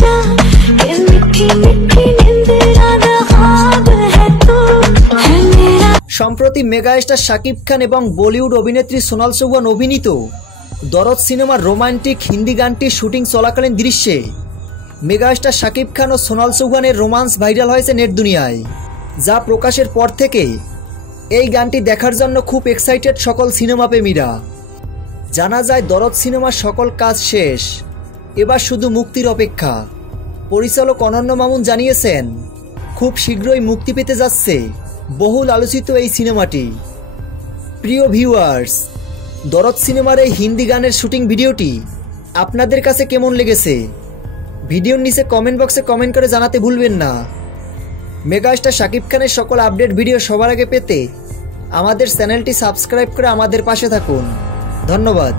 जा ये मीठी मीठी निंदिया ख्वाब है तू है मेरा। সম্প্রতি মেগাস্টার শাকিব খান এবং বলিউড অভিনেত্রী সোনাল চৌহান অভিনীত দরদ সিনেমার রোমান্টিক হিন্দি গানটির শুটিং চলাকালীন দৃশ্যে মেগাস্টার শাকিব খান ও সোনাল চৌহানের রোমান্স ভাইরাল হয়েছে নেট দুনিয়ায়, যা প্রকাশের পর থেকে এই গানটি দেখার জন্য খুব এক্সাইটেড সকল সিনেমা প্রেমীরা। জানা যায় দরদ সিনেমার সকল কাজ শেষ, এবার শুধু মুক্তির অপেক্ষা। পরিচালক অনন্য মামুন জানিয়েছেন খুব শীঘ্রই মুক্তি পেতে যাচ্ছে বহুল আলোচিত এই সিনেমাটি। প্রিয় ভিউয়ার্স, দরদ সিনেমার এই হিন্দি গানের শুটিং ভিডিওটি আপনাদের কাছে কেমন লেগেছে ভিডিওর নিচে কমেন্ট বক্সে কমেন্ট করে জানাতে ভুলবেন না। মেগাস্টার শাকিব খানের সকল আপডেট ভিডিও সবার আগে পেতে আমাদের চ্যানেলটি সাবস্ক্রাইব করে আমাদের পাশে থাকুন। ধন্যবাদ।